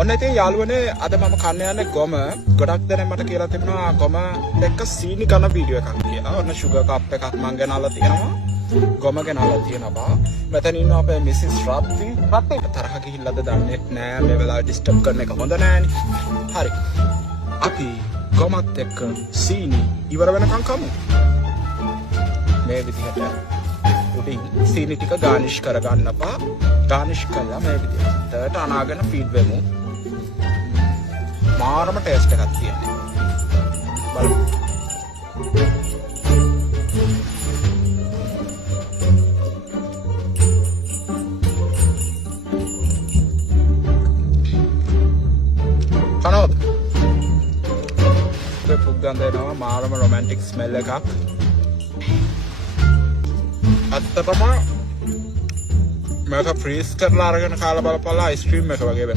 ඔන්න ඉතින් යාළුවනේ අද මම කන්න යන්නේ ගොම. ගොඩක් දෙනෙක් මට කියලා තිබුණා ගොම එක්ක සීනි කන වීඩියෝ එකක් කියලා. ඔන්න sugar cup එකක් මං ගෙනල්ලා තියෙනවා. ගොම ගෙනල්ලා තියෙනවා. මෙතන ඉන්න අපේ මිසිස් රත්ති. රත්ති තරහ ගිහිල්ලාද දන්නේ නැහැ. මේ වෙලාවේ ඩිස්ටර්බ් කරන එක හොඳ නෑනේ. හරි. අපි ගොමත් එක්ක සීනි ඉවර වෙනකන් කමු. මේ විදිහට උඩින් සීනි ටික ගානිෂ් කරගන්නපා. ගානිෂ් කළා මේ විදිහට අනාගෙන ෆීඩ් වෙමු. මාරම ටේස්ට් එකක් තියෙනවා. බලමු. කනෝද? ඒක පුග්ගන් දෙනවා මාරම රොමැන්ටික් ස්මෙල් එකක්. අත්තටම මේක ෆ්‍රීස් කරලා අරගෙන කාලා බලපල්ලා අයිස්ක්‍රීම් එක වගේ වෙනවා.